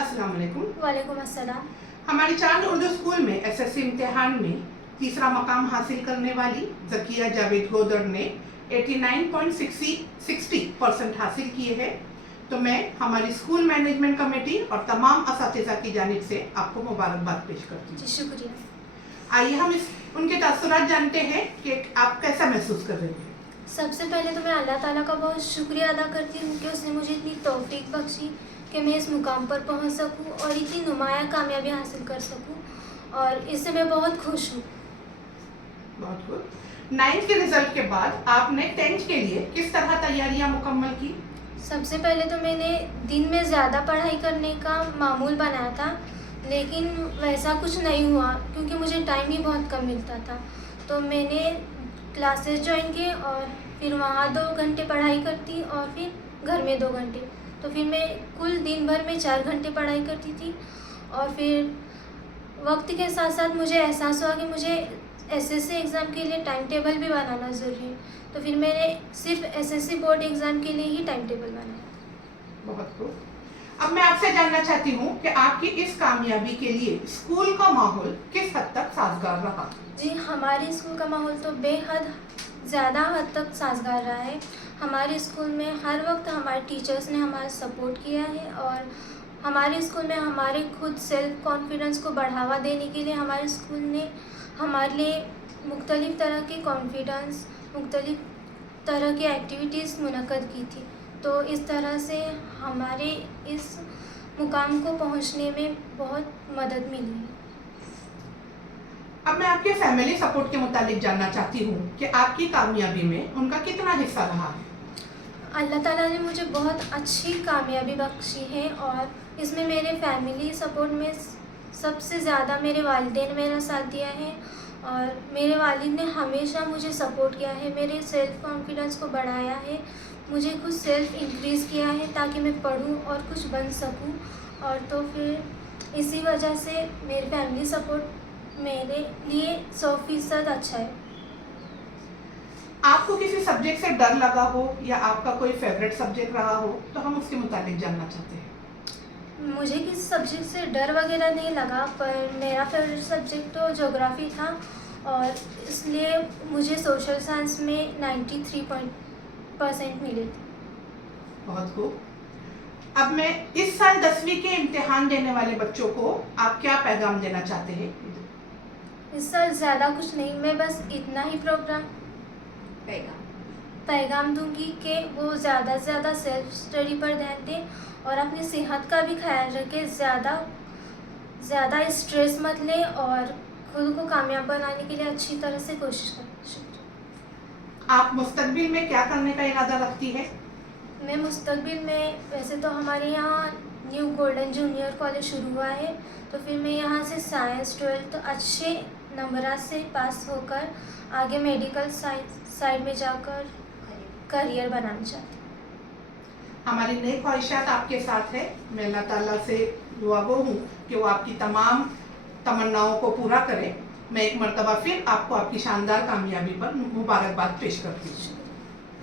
अस्सलाम वालेकुम। वालेकुम अस्सलाम। हमारी चांद उर्दू स्कूल में एसएससी इम्तिहान में तीसरा मकाम हासिल करने वाली जकिया जावेद गोदर ने 89.60% हासिल किए हैं। तो मैं हमारी स्कूल मैनेजमेंट कमेटी और तमाम असातिज़ा की जानिब से आपको मुबारकबाद पेश करती हूँ। जी शुक्रिया। आइए हम उनके तासुरात जानते हैं कि आप कैसा महसूस कर रहे हैं। सबसे पहले तो मैं अल्लाह ताला का बहुत शुक्रिया अदा करती हूँ कि उसने मुझे इतनी तौफीक बख्शी कि मैं इस मुकाम पर पहुँच सकूँ और इतनी नुमाया कामयाबी हासिल कर सकूँ, और इससे मैं बहुत खुश हूँ। बहुत गुड। 9th के रिजल्ट के बाद आपने 10th के लिए किस तरह तैयारियां मुकम्मल की? सबसे पहले तो मैंने दिन में ज़्यादा पढ़ाई करने का मामूल बनाया था, लेकिन वैसा कुछ नहीं हुआ क्योंकि मुझे टाइम ही बहुत कम मिलता था। तो मैंने क्लासेस ज्वाइन किए और फिर वहाँ 2 घंटे पढ़ाई करती और फिर घर में 2 घंटे, तो फिर मैं कुल दिन भर में 4 घंटे पढ़ाई करती थी। और फिर वक्त के साथ साथ मुझे एहसास हुआ कि मुझे एसएससी एग्ज़ाम के लिए टाइम टेबल भी बनाना ज़रूरी है, तो फिर मैंने सिर्फ एसएससी बोर्ड एग्ज़ाम के लिए ही टाइम टेबल बनाया। बहुत खूब। अब मैं आपसे जानना चाहती हूँ कि आपकी इस कामयाबी के लिए स्कूल का माहौल किस हद तक साजगार रहा? जी, हमारे स्कूल का माहौल तो बेहद ज़्यादा हद तक साजगार रहा है। हमारे स्कूल में हर वक्त हमारे टीचर्स ने हमारा सपोर्ट किया है, और हमारे स्कूल में हमारे खुद सेल्फ कॉन्फिडेंस को बढ़ावा देने के लिए हमारे स्कूल ने हमारे लिए मुख्तलिफ़ तरह के कॉन्फिडेंस, मुख्तलिफ़ तरह की एक्टिविटीज़ मुनक्कद की थी। तो इस तरह से हमारे इस मुकाम को पहुंचने में बहुत मदद मिली है। अब मैं आपके फैमिली सपोर्ट के मुतालिक जानना चाहती हूँ कि आपकी कामयाबी में उनका कितना हिस्सा रहा है? अल्लाह ताला ने मुझे बहुत अच्छी कामयाबी बख्शी है, और इसमें मेरे फैमिली सपोर्ट में सबसे ज़्यादा मेरे वालिदैन ने मेरा साथ दिया है, और मेरे वालिद ने हमेशा मुझे सपोर्ट किया है, मेरे सेल्फ़ कॉन्फिडेंस को बढ़ाया है, मुझे खुद सेल्फ़ इंक्रीज़ किया है ताकि मैं पढूं और कुछ बन सकूं। और तो फिर इसी वजह से मेरी फैमिली सपोर्ट मेरे लिए 100% अच्छा है। आपको किसी सब्जेक्ट से डर लगा हो या आपका कोई फेवरेट सब्जेक्ट रहा हो तो हम उसके मुतालिक जानना चाहते हैं। मुझे किसी सब्जेक्ट से डर वगैरह नहीं लगा, पर मेरा फेवरेट सब्जेक्ट तो ज्योग्राफी था, और इसलिए मुझे सोशल साइंस में 93% मिले थे। बहुत खूब। अब मैं इस साल 10वीं के इम्तिहान देने वाले बच्चों को आप क्या पैगाम देना चाहते हैं? इस साल ज़्यादा कुछ नहीं, मैं बस इतना ही पैगाम दूंगी कि वो ज़्यादा से ज़्यादा सेल्फ स्टडी पर ध्यान दें और अपनी सेहत का भी ख्याल रखें, ज़्यादा स्ट्रेस मत लें और खुद को कामयाब बनाने के लिए अच्छी तरह से कोशिश करें। आप मुस्तकबिल में क्या करने का इरादा रखती है? मैं मुस्तकबिल में, वैसे तो हमारे यहाँ न्यू गोल्डन जूनियर कॉलेज शुरू हुआ है, तो फिर मैं यहाँ से साइंस 12th अच्छे नंबरात से पास होकर आगे मेडिकल साइड में जाकर करियर बनाना चाहती हूँ। हमारी नई ख्वाहिशात आपके साथ है। मैं अल्लाह ताला से दुआगो हूँ कि वो आपकी तमाम तमन्नाओं को पूरा करे। मैं एक मरतबा फिर आपको आपकी शानदार कामयाबी पर मुबारकबाद पेश करती हूँ।